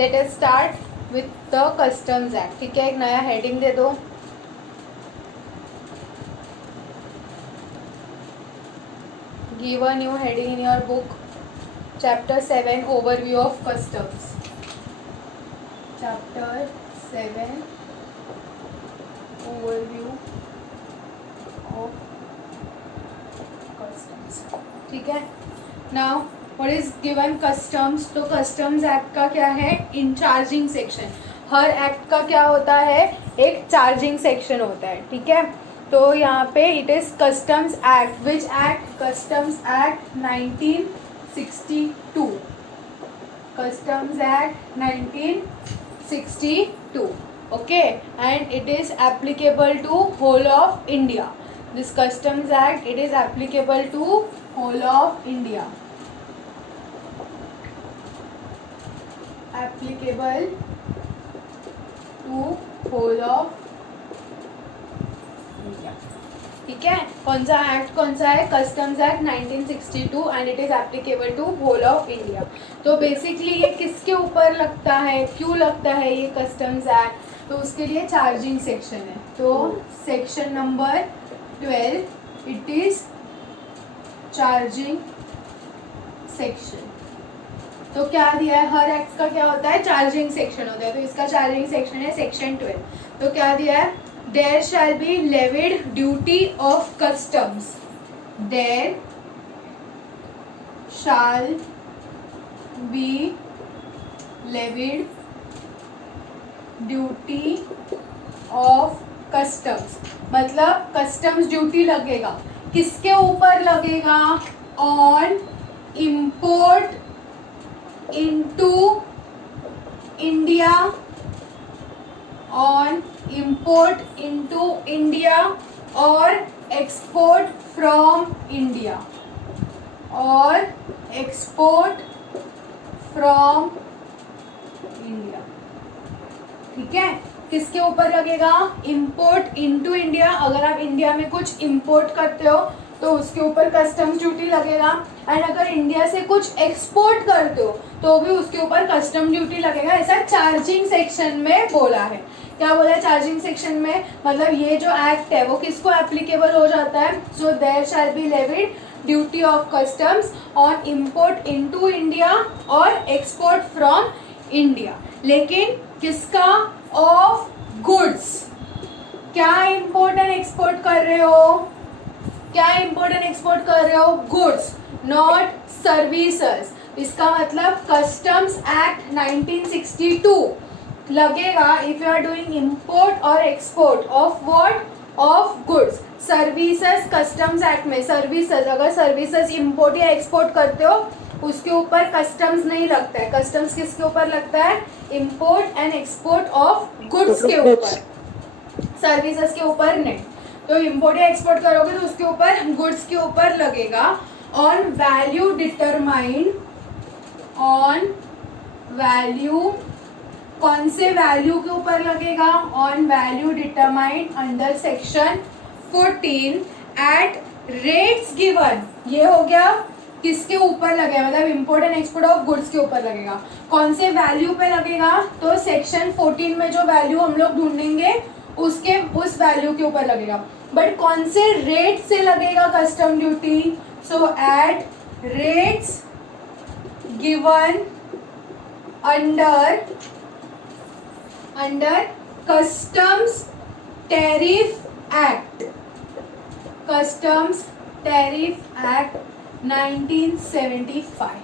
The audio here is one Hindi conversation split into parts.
Let us start with the customs act. ठीक है, एक नया हेडिंग दे दो. Give a new heading in your book. Chapter 7 overview of customs. Chapter 7 overview of customs. ठीक है. Now what is given customs. तो कस्टम्स एक्ट का क्या है, इन चार्जिंग सेक्शन. हर एक्ट का क्या होता है, एक चार्जिंग सेक्शन होता है. ठीक है, तो यहाँ पे it is customs act. Which act, customs act 1962. Customs act 1962. okay, and it is applicable to whole of India. This customs act, it is applicable to whole of India. Applicable to whole of India. ठीक है, कौन सा एक्ट कौन सा है, customs act 1962 and it is applicable to whole of India. तो बेसिकली ये किसके ऊपर लगता है, क्यों लगता है ये कस्टम्स एक्ट, तो उसके लिए चार्जिंग सेक्शन है. तो section number 12 it is charging section. तो क्या दिया है, हर एक्ट का क्या होता है, चार्जिंग सेक्शन होता है. तो इसका चार्जिंग सेक्शन है सेक्शन 12. तो क्या दिया है, there shall be levied duty of customs. There shall be levied duty of customs. मतलब कस्टम्स ड्यूटी लगेगा, किसके ऊपर लगेगा, on import into India, on import into India or export from India or export from India. ठीक है, किसके ऊपर लगेगा, import into India. अगर आप इंडिया में कुछ import करते हो तो उसके ऊपर कस्टम्स ड्यूटी लगेगा. एंड अगर इंडिया से कुछ एक्सपोर्ट करते हो तो भी उसके ऊपर कस्टम ड्यूटी लगेगा. ऐसा चार्जिंग सेक्शन में बोला है. क्या बोला है चार्जिंग सेक्शन में, मतलब ये जो एक्ट है वो किसको एप्लीकेबल हो जाता है. So there shall be levied duty of customs on import into India और एक्सपोर्ट फ्रॉम इंडिया. लेकिन किसका, ऑफ गुड्स. क्या इंपोर्ट एंड एक्सपोर्ट कर रहे हो, क्या इंपोर्ट एंड एक्सपोर्ट कर रहे हो, गुड्स, नॉट सर्विसेज. इसका मतलब कस्टम्स एक्ट 1962 लगेगा if you are doing import और export of what, of goods. Services customs act में सर्विसेज, अगर सर्विसेज इंपोर्ट या एक्सपोर्ट करते हो उसके ऊपर कस्टम्स नहीं लगता है. कस्टम्स किसके ऊपर लगता है, import and export of goods के ऊपर, सर्विसेज के ऊपर नहीं. तो इंपोर्ट या एक्सपोर्ट करोगे तो उसके ऊपर गुड्स के ऊपर लगेगा. On value determined, on value, कौन से वैल्यू के ऊपर लगेगा, on value determined under section 14 at rates given. ये हो गया किसके ऊपर लगेगा, मतलब import and export of goods के ऊपर लगेगा. कौन से वैल्यू पे लगेगा, तो सेक्शन 14 में जो वैल्यू हम लोग ढूंढेंगे उसके उस वैल्यू के ऊपर लगेगा. बट कौन से रेट से लगेगा custom duty, so at rates given under customs tariff act, customs tariff act 1975.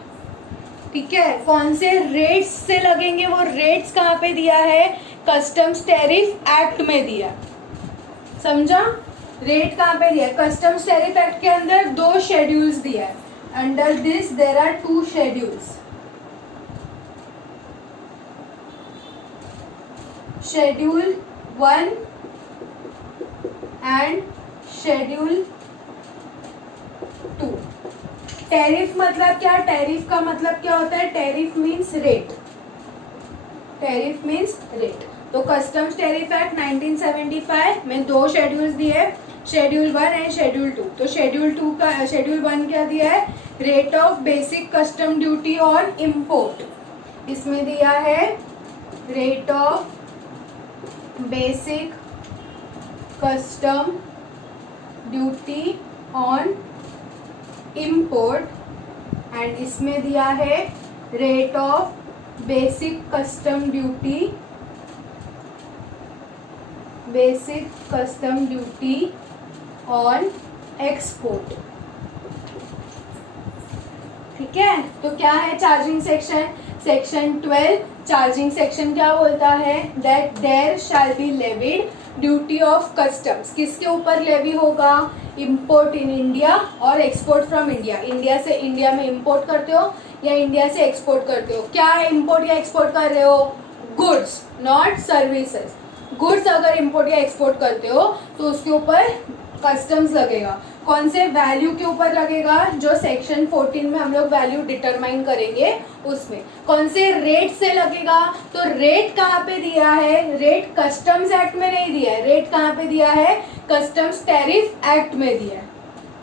ठीक है, कौन से रेट्स से लगेंगे, वो रेट्स कहाँ पे दिया है, कस्टम्स टैरिफ एक्ट में दिया. समझा, रेट कहाँ पे दिया है, कस्टम्स टैरिफ एक्ट के अंदर 2 शेड्यूल्स दिया है. Under this there are 2 schedules. Schedule 1 and schedule 2. Tariff मतलब क्या, टैरिफ का मतलब क्या होता है, tariff means rate, tariff means rate. तो कस्टम्स टैरिफ एक्ट 1975 में 2 शेड्यूल्स दिए, शेड्यूल 1 एंड शेड्यूल 2. तो शेड्यूल 2 का, शेड्यूल 1 क्या दिया है, rate of basic custom duty on import. इसमें दिया है rate of basic custom duty on import and इसमें दिया है rate of basic custom duty on export. ठीक है, तो क्या है charging section? Section 12 charging section क्या बोलता है? That there shall be levied duty of customs. किसके ऊपर लेवी होगा? इंपोर्ट इन इंडिया और एक्सपोर्ट फ्रॉम इंडिया। इंडिया से इंडिया में इंपोर्ट करते हो या इंडिया से एक्सपोर्ट करते हो? क्या इंपोर्ट या एक्सपोर्ट कर रहे हो? Goods, not services. गुड्स अगर इंपोर्ट या एक्सपोर्ट करते हो तो उसके ऊपर कस्टम्स लगेगा। कौन से वैल्यू के ऊपर लगेगा? जो सेक्शन 14 में हम लोग वैल्यू डिटरमाइन करेंगे उसमें। कौन से रेट से लगेगा? तो रेट कहाँ पे दिया है? रेट कस्टम्स एक्ट में नहीं दिया है। रेट कहाँ पे दिया है? कस्टम्स टैरिफ एक्ट में दिया है।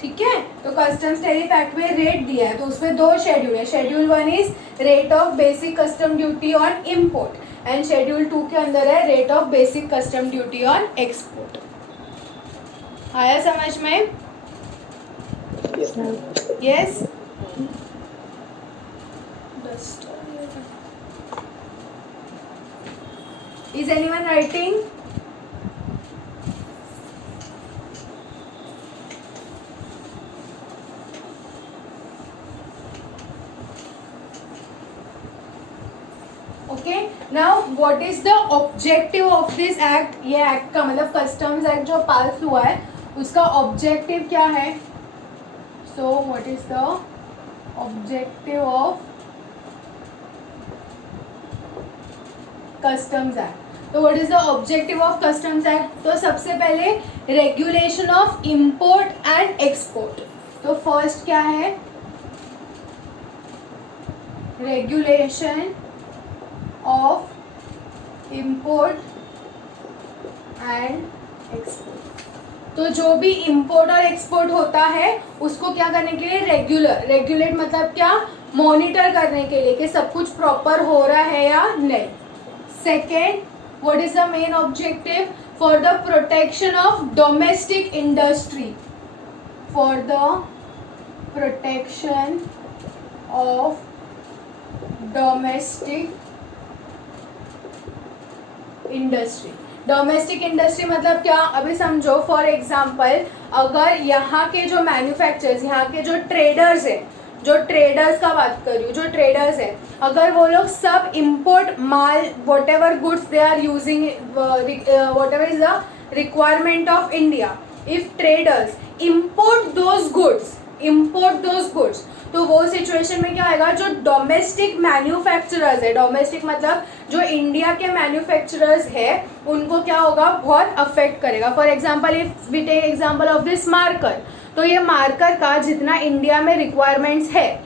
ठीक है, तो कस्टम्स टैरिफ एक्ट में रेट दिया है, तो उसमें दो शेड्यूल है। Schedule 1 is rate of basic custom duty on import and schedule 2 के अंदर है rate of basic custom duty on export. आया समझ में? Yes. Is anyone writing? Okay, now what is the objective of this act? ये एक्ट का मतलब कस्टम्स एक्ट जो पास हुआ है उसका ऑब्जेक्टिव क्या है? So what is the objective of customs act? तो what is the objective of customs act? तो सबसे पहले regulation of import and export. तो फर्स्ट क्या है? Regulation of import and export. तो जो भी इंपोर्ट और एक्सपोर्ट होता है उसको क्या करने के लिए? रेगुलेट मतलब क्या? मॉनिटर करने के लिए कि सब कुछ प्रॉपर हो रहा है या नहीं। Second, what is the main objective? For the protection of domestic industry. For the protection of domestic industry. Domestic industry मतलब क्या? अभी समझो, फॉर एग्जांपल अगर यहाँ के जो मैन्युफैक्चरर्स, यहाँ के जो ट्रेडर्स हैं, जो ट्रेडर्स का बात कर रही हूँ, जो ट्रेडर्स हैं, अगर वो लोग सब इंपोर्ट माल whatever goods they are using, whatever is the requirement of India, if traders import those goods, तो वो सिचुएशन में क्या आएगा? जो डोमेस्टिक मैन्युफैक्चरर्स है, डोमेस्टिक मतलब जो इंडिया के मैन्युफैक्चरर्स है, उनको क्या होगा? बहुत अफेक्ट करेगा। For example if we take example of this marker, तो ये मार्कर का जितना इंडिया में रिक्वायरमेंट्स है,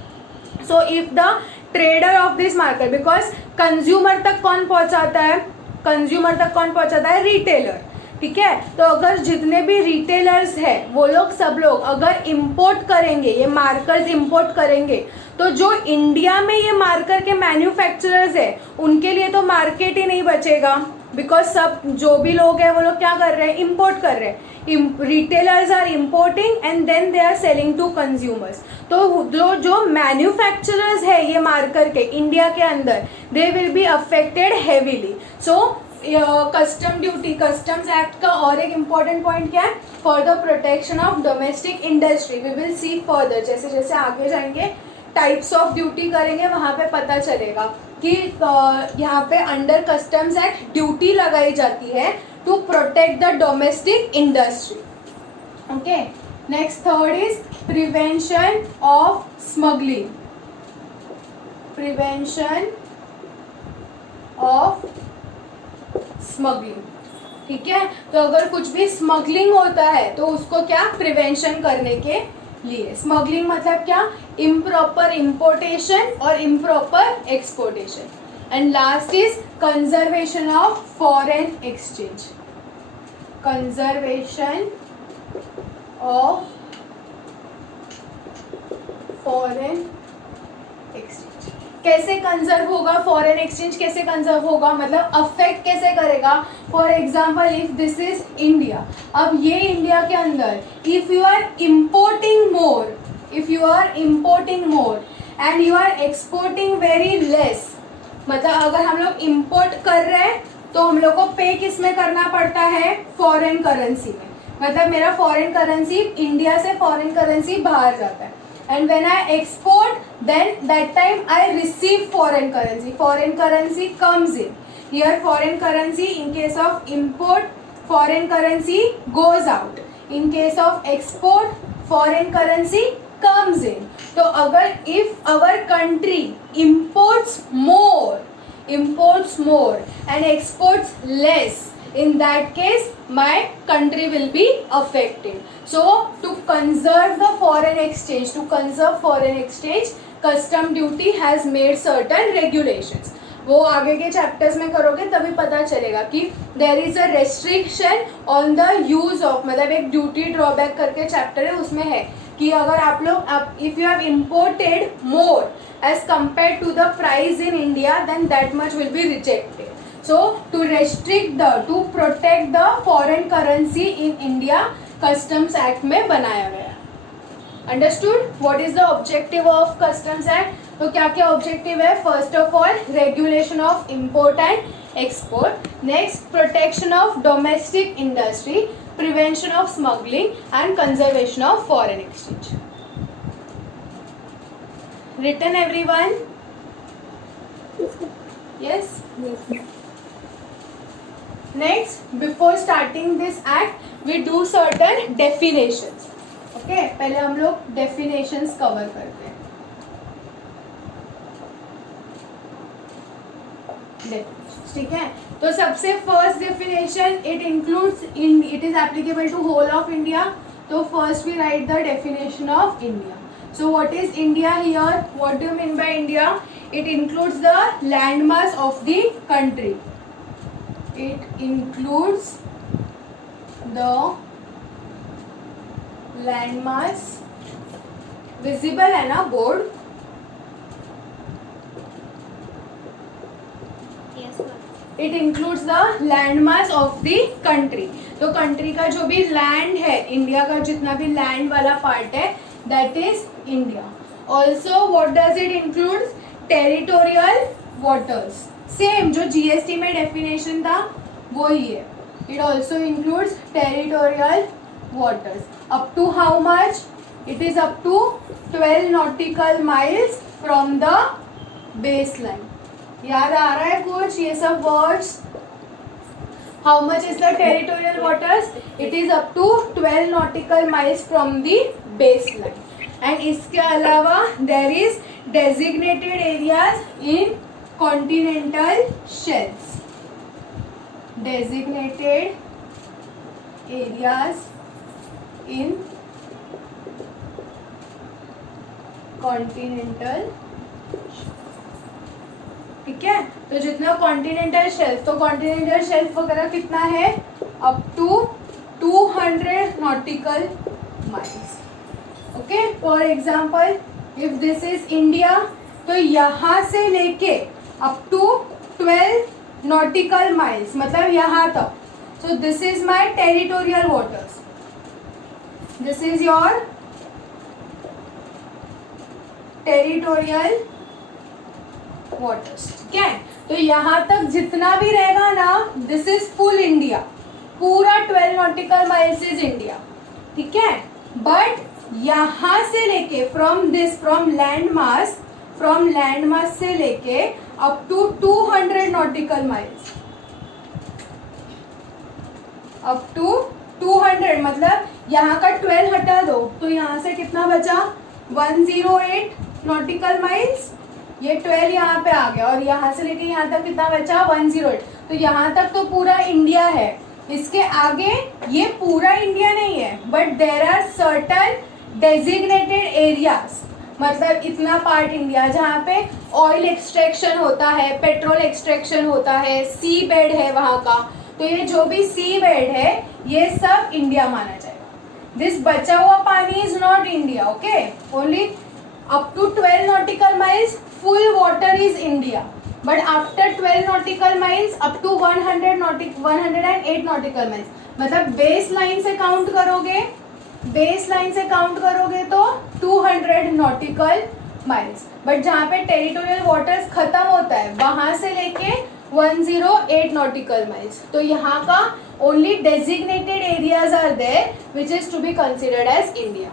so if the trader of this marker, because consumer तक कौन पहुंचाता है? कंज्यूमर तक कौन पहुंचाता है? रिटेलर। ठीक है, तो अगर जितने भी रिटेलर्स हैं वो लोग सब लोग अगर इंपोर्ट करेंगे, ये मार्कर्स इंपोर्ट करेंगे, तो जो इंडिया में ये मार्कर के मैन्युफैक्चरर्स है उनके लिए तो मार्केट ही नहीं बचेगा, बिकॉज सब जो भी लोग हैं वो लोग क्या कर रहे हैं? इंपोर्ट कर रहे हैं। Retailers are importing and then they are selling to consumers. तो जो मैन्युफैक्चरर्स है ये मार्कर के इंडिया के अंदर, they will be affected heavily. So custom duty, customs act का और एक इम्पॉर्टेंट पॉइंट क्या है? For the protection of domestic industry. We will see further, जैसे जैसे आगे जाएंगे टाइप्स ऑफ ड्यूटी करेंगे वहाँ पे पता चलेगा कि यहाँ पे अंडर कस्टम्स एक्ट ड्यूटी लगाई जाती है to protect the domestic industry. Okay, next third is prevention of smuggling. Prevention of smuggling. ठीक है, तो अगर कुछ भी स्मगलिंग होता है तो उसको क्या? प्रिवेंशन करने के लिए। स्मगलिंग मतलब क्या? इम्प्रॉपर इंपोर्टेशन और improper exportation. And last is conservation of foreign exchange. Conservation of foreign exchange. कैसे कंजर्व होगा, फॉरेन एक्सचेंज कैसे कंजर्व होगा, मतलब अफेक्ट कैसे करेगा. For example if this is India, अब ये इंडिया के अंदर if you are importing more, if you are importing more and you are exporting very less, मतलब अगर हम लोग इम्पोर्ट कर रहे हैं तो हम लोग को पे किस में करना पड़ता है, फॉरेन करेंसी में. मतलब मेरा फॉरेन करेंसी इंडिया से फॉरेन करेंसी बाहर जाता है. And when I export then that time I receive foreign currency. Foreign currency comes in here. Foreign currency in case of import foreign currency goes out. In case of export foreign currency comes in. तो अगर if our country imports more and exports less, in that case my country will be affected. So to conserve the foreign exchange, to conserve foreign exchange, custom duty has made certain regulations. वो आगे के चैप्टर्स में करोगे तभी पता चलेगा कि there is a restriction on the use of, मतलब एक ड्यूटी ड्रॉबैक करके चैप्टर है, उसमें है कि अगर आप लोग if you have imported more as compare to the price in India then that much will be rejected. So to restrict to protect the foreign currency in India customs act में बनाया गया. Understood what is the objective of customs act. तो क्या क्या ऑब्जेक्टिव है. First of all regulation of import and export. Next protection of domestic industry, prevention of smuggling and conservation of foreign exchange. Written everyone? Yes? Next, before starting this act, we do certain definitions. Okay? पहले हम लोग definitions cover करते हैं. ठीक है. तो सबसे first definition it includes in, it is applicable to whole of India. तो first we write the definition of India. So what is India here, what do you mean by India. It includes the land mass of the country. It includes the land mass, visible है ना board. It includes the land mass of the country. तो कंट्री का जो भी लैंड है, इंडिया का जितना भी लैंड वाला पार्ट है, that is India. Also what does it include, territorial waters. Same जो जीएसटी में डेफिनेशन था वो ही है. It also includes territorial waters up to how much, it is up to 12 nautical miles from the base line. याद आ रहा है कुछ ये सब words. How much is the territorial waters, it is up to 12 nautical miles from the base line. And इसके अलावा there is designated areas in continental shelfs. Designated areas in continental. ठीक है. तो जितना कॉन्टिनेंटल शेल्फ, तो कॉन्टिनेंटल शेल्फ वगैरह कितना है, up to 200 nautical miles. Okay. For example if this is India, तो यहाँ से लेके अप टू 12 नॉटिकल माइल्स, मतलब यहाँ तक. So this is my territorial waters. This is your territorial waters. ठीक है. तो यहाँ तक जितना भी रहेगा ना, दिस इज फुल इंडिया. पूरा 12 नॉटिकल माइल्स इज इंडिया. ठीक है. बट यहाँ से लेके फ्रॉम लैंड मास से लेके up to 200 nautical miles, up to 200, मतलब यहाँ का 12 हटा दो तो यहाँ से कितना बचा, 108 नॉटिकल माइल्स. ये 12 यहाँ पे आ गया और यहाँ से लेके यहाँ तक कितना बचा, 108. तो यहाँ तक तो पूरा इंडिया है. इसके आगे ये पूरा इंडिया नहीं है, but there are certain designated areas, मतलब इतना पार्ट इंडिया जहाँ पे ऑयल एक्सट्रैक्शन होता है, पेट्रोल एक्सट्रैक्शन होता है, सी बेड है वहाँ का. तो ये जो भी सी बेड है ये सब इंडिया माना जाएगा. दिस बचा हुआ पानी is not India. Okay. Only up to 12 nautical miles full water is India, but after 12 nautical miles up to 108 nautical miles, मतलब बेस लाइन से काउंट करोगे, बेस लाइन से काउंट करोगे तो 200 नॉटिकल माइल्स, बट जहाँ पे टेरिटोरियल वाटर्स खत्म होता है वहां से लेके 108 नॉटिकल माइल्स, तो यहाँ का only designated areas are there which is to be considered as India.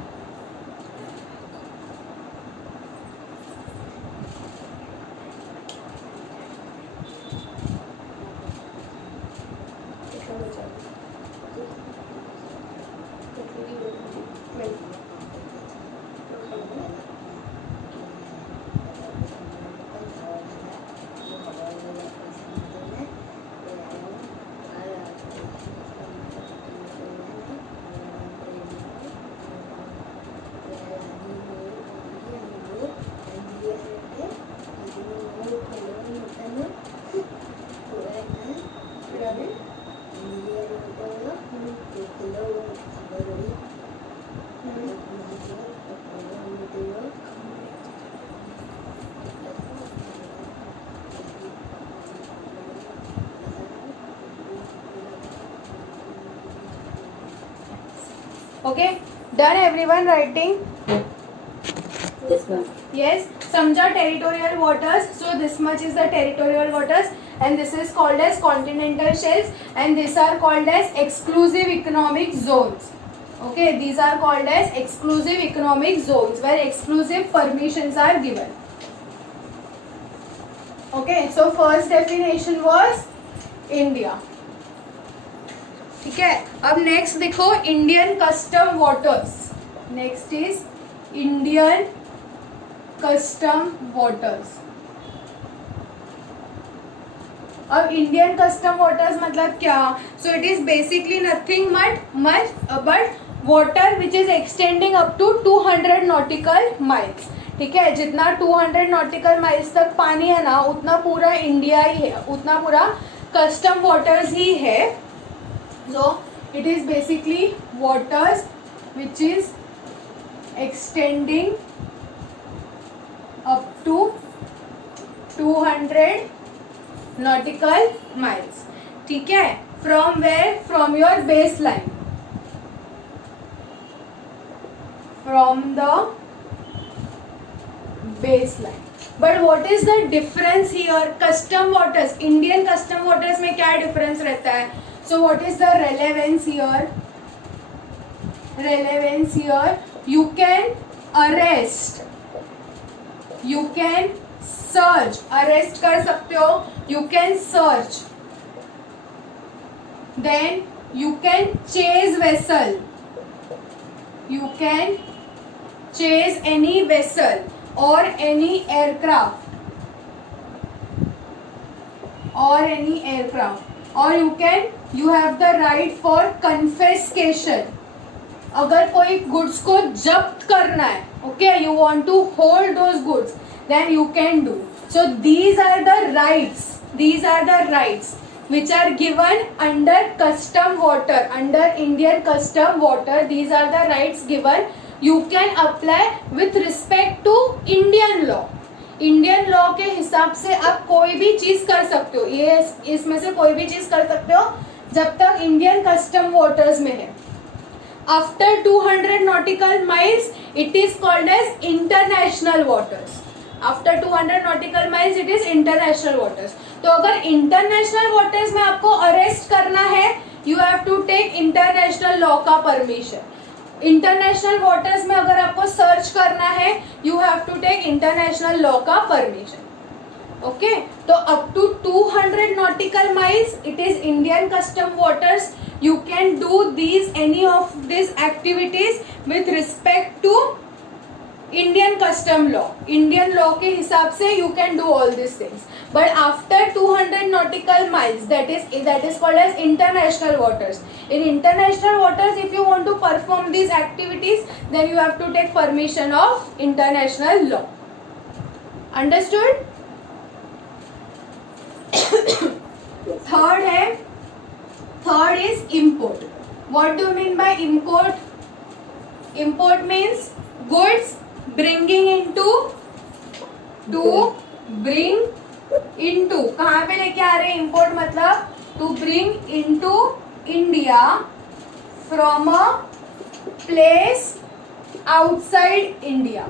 Okay, done everyone writing? Yes, ma'am. Yes, समझा territorial waters. So this much is the territorial waters and this is called as continental shelves and these are called as exclusive economic zones. Okay, these are called as exclusive economic zones where exclusive permissions are given. Okay, so first definition was India. ठीक है, अब नेक्स्ट देखो Indian custom waters. Next is Indian custom waters. अब इंडियन कस्टम वाटर्स मतलब क्या? So it is basically nothing but water which is extending up to 200 nautical miles. ठीक है, जितना 200 नॉटिकल माइल्स तक पानी है ना उतना पूरा इंडिया ही है, उतना पूरा कस्टम वाटर्स ही है. So it is basically waters which is extending up to 200 nautical miles. ठीक है, from where? From your baseline. From the baseline. But what is the difference here? Custom waters, Indian custom waters में क्या difference रहता है? So what is the relevance here? Relevance here, you can arrest, you can search, arrest कर सकते हो, you can search, then you can chase vessel, you can chase any vessel or any aircraft or you have the right for confiscation. अगर कोई गुड्स को जब्त करना है, okay, you want to hold those goods, then you can do. So these are the rights which are given under custom water, under Indian custom water. These are the rights given. You can apply with respect to Indian law. Indian law के हिसाब से आप कोई भी चीज कर सकते हो, ये इसमें से कोई भी चीज कर सकते हो जब तक इंडियन कस्टम वाटर्स में है. After 200 nautical miles it is called as international waters. After 200 nautical miles it is international waters. तो अगर इंटरनेशनल वाटर्स में आपको अरेस्ट करना है, you have to take international law का परमिशन. इंटरनेशनल वाटर्स में अगर आपको सर्च करना है, you have to take international law का परमिशन. ओके, तो up to 200 nautical miles it is Indian custom waters. You can do any of these activities with respect to Indian custom law. Indian law के हिसाब से you can do all these things. But after 200 nautical miles, that is called as international waters. In international waters, if you want to perform these activities, then you have to take permission of international law. Understood? Third is import. What do you mean by import? Import means goods bringing into, to bring into, कहाँ पे लेके आ रहे हैं इंपोर्ट, मतलब to bring into India from a place outside India,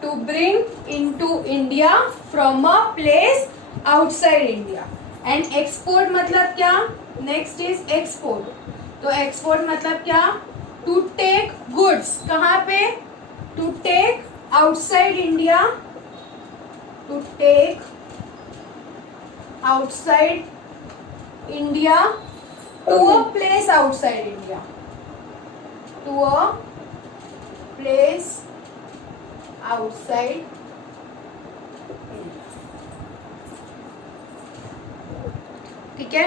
to bring into India from a place outside India. And export मतलब क्या, next is export. तो export मतलब क्या, to take goods, कहाँ पे, to take outside India, to take outside India to a place outside India, to a place outside India. ठीक है,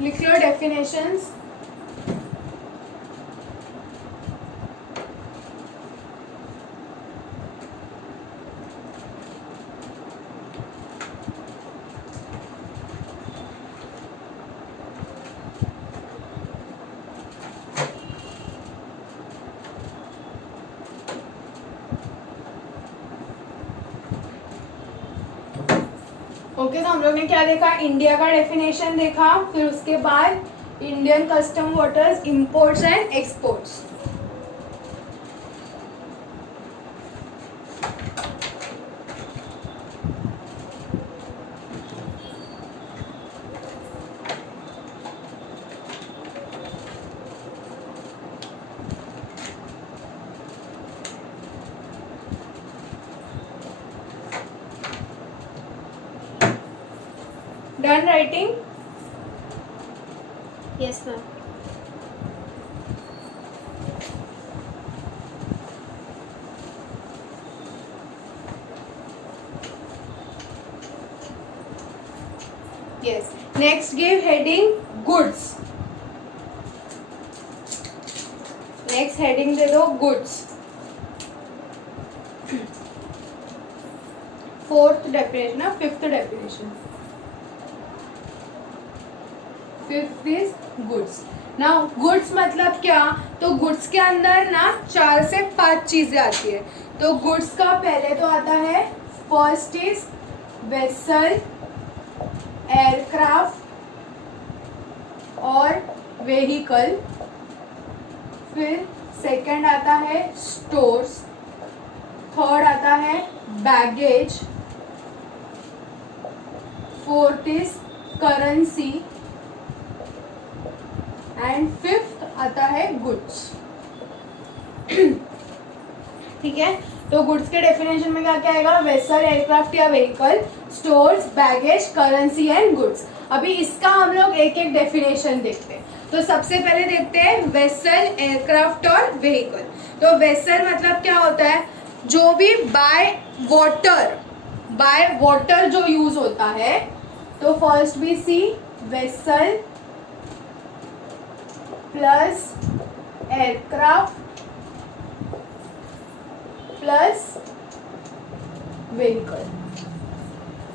लिख लो डेफिनेशंस. ओके, तो हम लोग ने क्या देखा, इंडिया का डेफिनेशन देखा, फिर उसके बाद Indian custom waters, imports and exports. Done writing? Yes, ma'am. Yes. Next, give heading goods. Next heading दे दो goods. Fourth definition ना, fifth definition. Fifth is goods. Now goods मतलब क्या, तो गुड्स के अंदर ना 4 से 5 चीजें आती है. तो गुड्स का पहले तो आता है, फर्स्ट इज वेसल, एयरक्राफ्ट और व्हीकल. फिर सेकंड आता है स्टोर्स. थर्ड आता है baggage. Fourth is currency and fifth आता है गुड्स. ठीक है, तो गुड्स के डेफिनेशन में क्या क्या आएगा, वेसल, एयरक्राफ्ट या vehicle, stores, baggage, currency and goods. अभी इसका हम लोग एक एक डेफिनेशन देखते हैं. तो सबसे पहले देखते हैं वेसल, एयरक्राफ्ट और व्हीकल. तो वेसल मतलब क्या होता है, जो भी बाय वाटर जो यूज होता है. तो फर्स्ट भी sea vessel plus aircraft plus vehicle.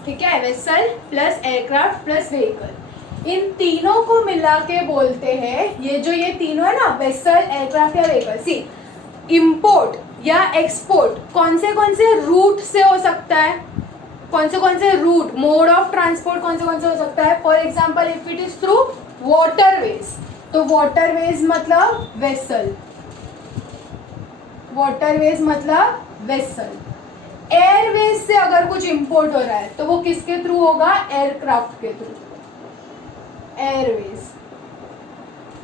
ठीक है, vessel plus aircraft plus vehicle. इन तीनों को मिला के बोलते हैं, ये तीनों है ना, वेसल, एयरक्राफ्ट या व्हीकल. सी, इंपोर्ट या एक्सपोर्ट कौन से रूट से हो सकता है, कौन से रूट, मोड ऑफ ट्रांसपोर्ट कौन से हो सकता है. For example, if it is through waterways, तो वाटरवेज मतलब वेसल, वाटरवेज मतलब वेसल. एयरवेज से अगर कुछ इंपोर्ट हो रहा है तो वो किसके थ्रू होगा, एयरक्राफ्ट के through, Airways.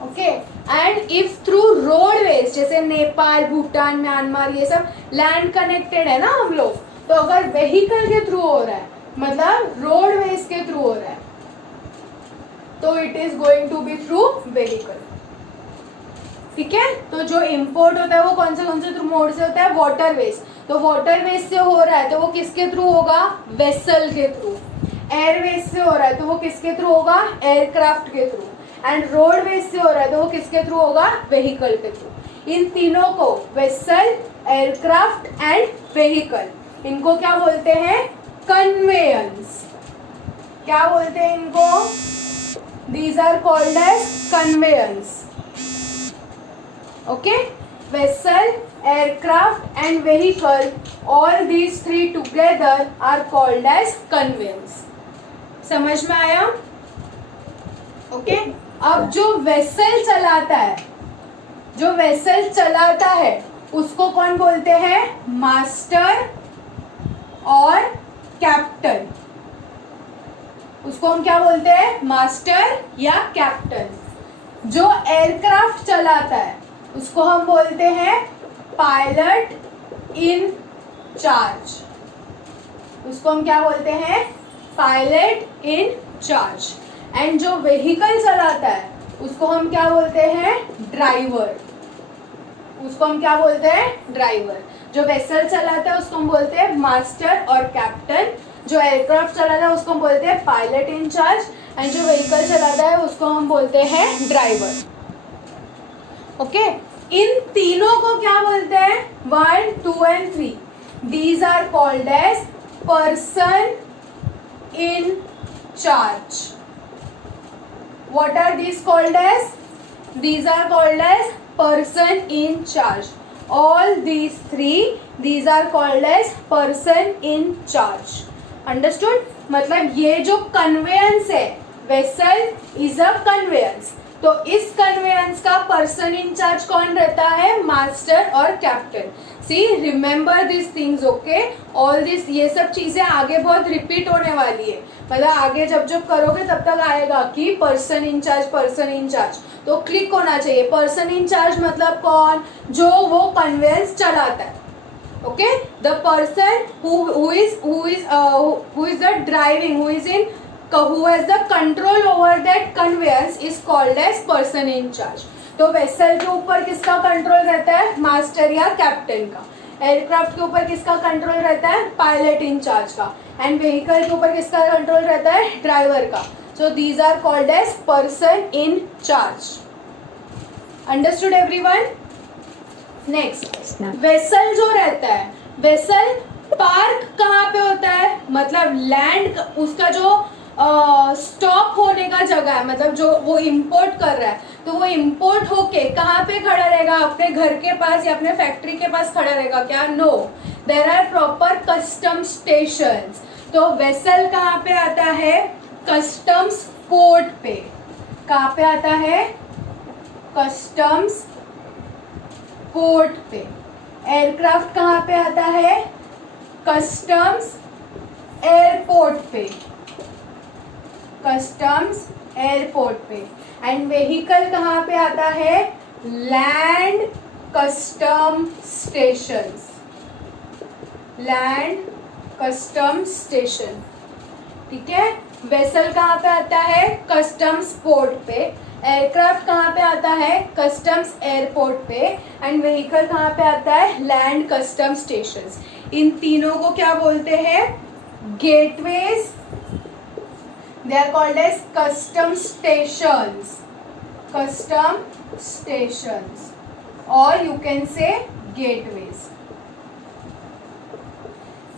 Okay, and if through roadways, जैसे नेपाल, भूटान, म्यांमार, ये सब लैंड कनेक्टेड है ना हम लोग, तो अगर व्हीकल के थ्रू हो रहा है, मतलब रोडवेज के थ्रू हो रहा है, तो it is going to be through vehicle. ठीक है, तो जो इंपोर्ट होता है वो कौन से थ्रू मोड से होता है, वाटरवेज. तो वाटरवेज से हो रहा है तो वो किसके थ्रू होगा, वेसल के थ्रू. एयरवेज से हो रहा है तो वो किसके थ्रू होगा, एयरक्राफ्ट के थ्रू. एंड रोडवेज से हो रहा है तो वो किसके थ्रू होगा, व्हीकल के थ्रू. इन तीनों को, वेसल, एयरक्राफ्ट एंड व्हीकल, इनको क्या बोलते हैं, कन्वेयंस. क्या बोलते हैं इनको, these are called as conveyance. Okay, vessel, aircraft and vehicle, all these three together are called as conveyance. समझ में आया? ओके अब जो वेसल चलाता है उसको कौन बोलते हैं? मास्टर और कैप्टन. उसको हम क्या बोलते हैं? मास्टर या कैप्टन. जो एयरक्राफ्ट चलाता है उसको हम बोलते हैं पायलट इन चार्ज. उसको हम क्या बोलते हैं? Pilot in charge. एंड जो व्हीकल चलाता है उसको हम क्या बोलते हैं? ड्राइवर. उसको हम क्या बोलते हैं? ड्राइवर. जो वेसल चलाता है उसको हम बोलते हैं मास्टर और कैप्टन. जो एयरक्राफ्ट चलाता है उसको हम बोलते हैं पायलट इन चार्ज. एंड जो व्हीकल चलाता है उसको हम बोलते हैं ड्राइवर. ओके इन तीनों को क्या बोलते हैं? 1, 2 and 3. These are called as person in charge. What are these called as? These are called as person in charge. All these three, these are called as person in charge. Understood? मतलब ये जो conveyance है, vessel is a conveyance. तो इस conveyance का person in charge कौन रहता है? master और captain. See, remember these things, okay? All this, ये सब चीजें आगे बहुत repeat होने वाली है. मतलब आगे जब जब करोगे तब तक आएगा कि पर्सन इन चार्ज. तो क्लिक होना चाहिए. पर्सन इन चार्ज मतलब कौन? जो वो कन्वेंस चलाता है. Okay the person who is the driving, who has the control over that conveyance is called as person in charge. तो वेसल के ऊपर किसका कंट्रोल रहता है? मास्टर या कैप्टन का. एयरक्राफ्ट के ऊपर किसका कंट्रोल रहता है? पायलट इन चार्ज का. एंड व्हीकल के ऊपर किसका कंट्रोल रहता है? ड्राइवर का. So these are called as person in charge. Understood everyone? Next vessel जो रहता है, वेसल पार्क कहाँ पे होता है? मतलब लैंड, उसका जो स्टॉप होने का जगह है, मतलब जो वो इंपोर्ट कर रहा है तो वो इंपोर्ट होके कहाँ पे खड़ा रहेगा? अपने घर के पास या अपने फैक्ट्री के पास खड़ा रहेगा क्या? No, there are proper custom stations. तो वेसल कहाँ पे आता है? कस्टम्स पोर्ट पे. कहाँ पे आता है? कस्टम्स पोर्ट पे. एयरक्राफ्ट कहाँ पे आता है? कस्टम्स एयरपोर्ट पे. कस्टम्स एयरपोर्ट पे. एंड व्हीकल कहाँ पे आता है? Land custom stations. Land custom station. ठीक है. वेसल कहाँ पे आता है? कस्टम्स पोर्ट पे. एयरक्राफ्ट कहाँ पे आता है? कस्टम्स एयरपोर्ट पे. एंड व्हीकल कहाँ पे आता है? Land custom stations. इन तीनों को क्या बोलते हैं? Gateways. They are called as custom stations. Custom stations, or you can say gateways.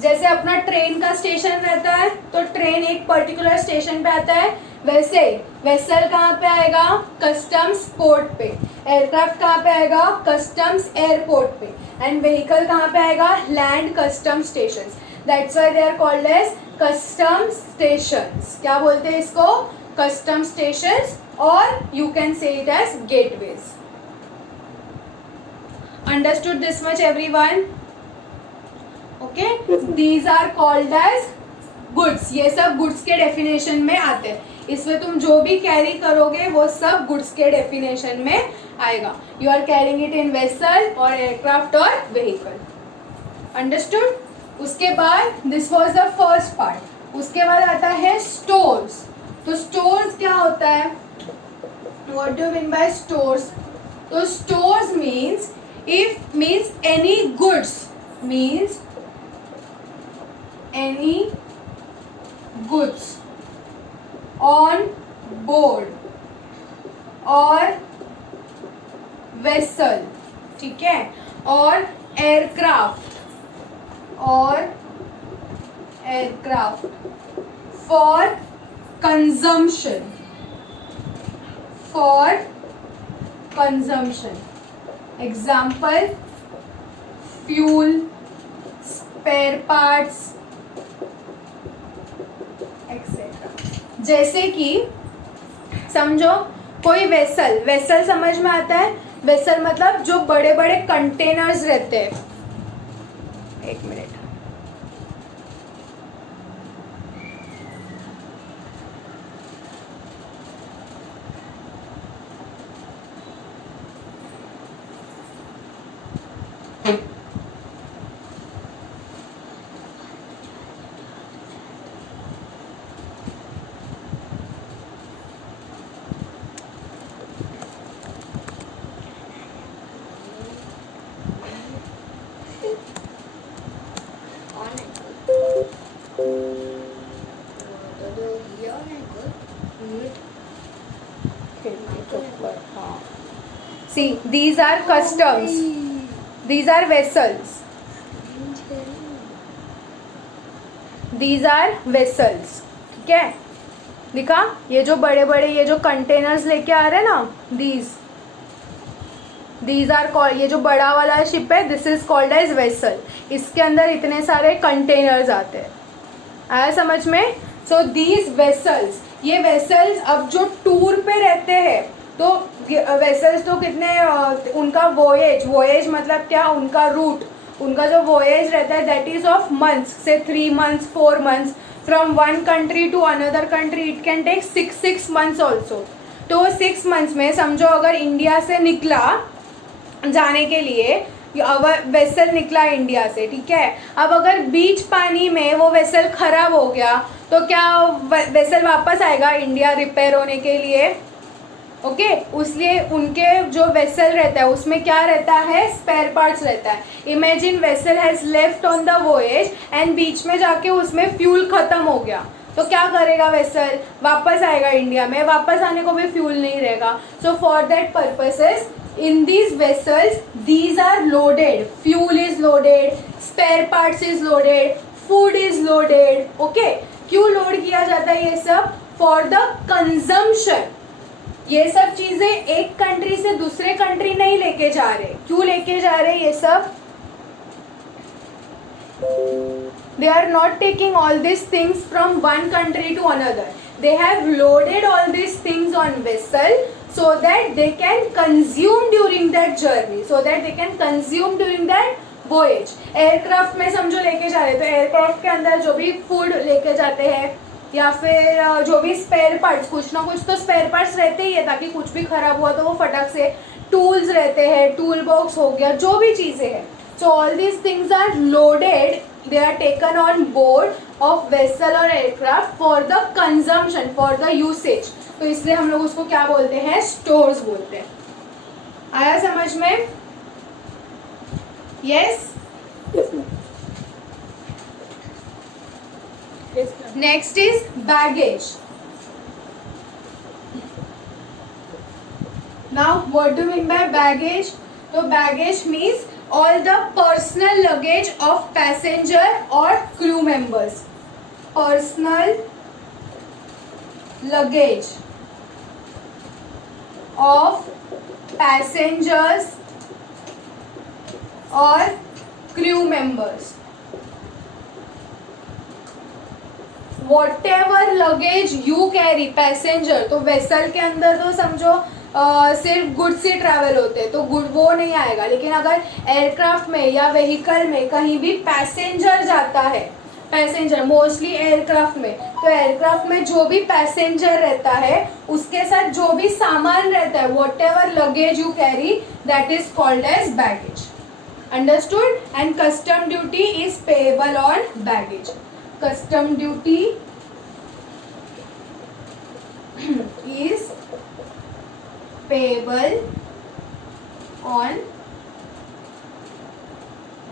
जैसे अपना ट्रेन का स्टेशन रहता है तो ट्रेन एक पर्टिकुलर स्टेशन पे आता है, वैसे वेसल कहाँ पे आएगा? कस्टम्स पोर्ट पे. एयरक्राफ्ट कहाँ पे आएगा? कस्टम्स एयरपोर्ट पे. एंड व्हीकल कहाँ पे आएगा? Land custom stations. That's why they are called as custom stations. क्या बोलते हैं इसको? कस्टम स्टेशंस, और you can say it as gateways. Understood this much everyone? Okay, these are called as goods. ये सब गुड्स के डेफिनेशन में आते हैं. इसमें तुम जो भी कैरी करोगे वो सब गुड्स के डेफिनेशन में आएगा. You are carrying it in vessel और एयरक्राफ्ट और व्हीकल. अंडरस्टूड? उसके बाद this was the first part. उसके बाद आता है स्टोर्स. तो स्टोर्स क्या होता है? What do you mean by stores? तो stores means any goods, means any goods on board और vessel, ठीक है, और aircraft for consumption example fuel, spare parts etcetera. जैसे कि समझो कोई वेसल, वेसल समझ में आता है? वेसल मतलब जो बड़े बड़े कंटेनर्स रहते हैं। एक minute, see these are customs, these are vessels, these are vessels। ठीक है, दिखा? ये जो बड़े बड़े ये जो कंटेनर्स लेके आ रहे हैं ना, these are called, ये जो बड़ा वाला शिप है this is called as vessel। इसके अंदर इतने सारे कंटेनर्स आते हैं। आया समझ में? so these vessels, ये vessels अब जो टूर पे रहते हैं तो वेसल्स तो कितने, उनका वोएज मतलब क्या, उनका रूट, उनका जो वोएज रहता है दैट इज ऑफ मंथ्स, से 3 months 4 months from one country to another country. It can take 6 months also. तो 6 months में समझो अगर इंडिया से निकला जाने के लिए, वेसल निकला इंडिया से, ठीक है, अब अगर बीच पानी में वो वेसल खराब हो गया तो क्या वेसल वापस आएगा इंडिया रिपेयर होने के लिए? ओके उसलिए उनके जो वेसल रहता है उसमें क्या रहता है, स्पेयर पार्ट्स रहता है। Imagine vessel has left on the voyage and बीच में जाके उसमें फ्यूल खत्म हो गया तो क्या करेगा वेसल? वापस आएगा इंडिया में, वापस आने को भी फ्यूल नहीं रहेगा। So for that purposes in these vessels these are loaded, fuel is loaded, spare parts is loaded, food is loaded। okay क्यों लोड किया जाता है ये सब? for the consumption। ये सब चीजें एक कंट्री से दूसरे कंट्री नहीं लेके जा रहे। क्यों लेके जा रहे ये सब? they are not taking all these things from one country to another, they have loaded all these things on vessel so that they can consume during that journey, so that they can consume during that voyage। Aircraft में समझो लेके जा रहे तो एयरक्राफ्ट के अंदर जो भी फूड लेके जाते हैं या फिर जो भी स्पेयर पार्ट्स, कुछ ना कुछ तो स्पेयर पार्ट्स रहते ही है ताकि कुछ भी खराब हुआ तो वो फटक से, टूल्स रहते हैं, टूल बॉक्स हो गया, जो भी चीज़ें हैं। So all these things are loaded, they are taken on board of vessel or aircraft for the consumption, for the usage। तो इसलिए हम लोग उसको क्या बोलते हैं? स्टोर्स बोलते हैं। आया समझ में? Yes. Next is baggage. Now what do mean by baggage? तो baggage means all the personal luggage of passenger or crew members, personal luggage of passengers or crew members, whatever luggage you carry, passenger। तो वेसल के अंदर तो समझो सिर्फ गुड्स ही ट्रैवल होते हैं तो गुड वो नहीं आएगा, लेकिन अगर एयरक्राफ्ट में या व्हीकल में कहीं भी पैसेंजर जाता है, पैसेंजर मोस्टली एयरक्राफ्ट में, तो एयरक्राफ्ट में जो भी पैसेंजर रहता है उसके साथ जो भी सामान रहता है, whatever luggage you carry, that is called as baggage. Understood? And custom duty is payable on baggage. Custom duty is payable on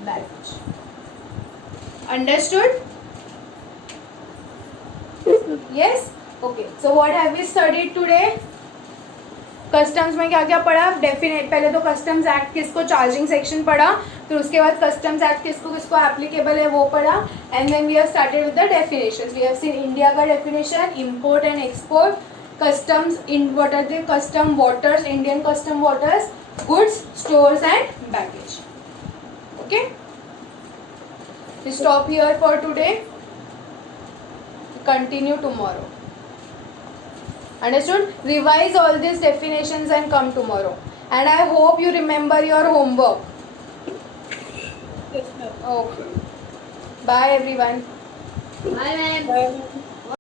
baggage। Understood? Yes? Okay. So what have we studied today? Customs में क्या क्या पढ़ा? डेफिनेट पहले तो कस्टम्स एक्ट किसको, चार्जिंग सेक्शन पढ़ा, फिर उसके बाद कस्टम्स एक्ट किसको किसको एप्लीकेबल है वो पढ़ा, and then we have started with the definitions. We have seen India का definition, import and export, customs in what are the custom waters, Indian custom waters, goods, stores and baggage. Okay. We stop here for today. Continue tomorrow. Understood? Revise all these definitions and come tomorrow. And I hope you remember your homework. Yes, ma'am. Okay. Bye everyone. Bye, ma'am. Bye, ma'am.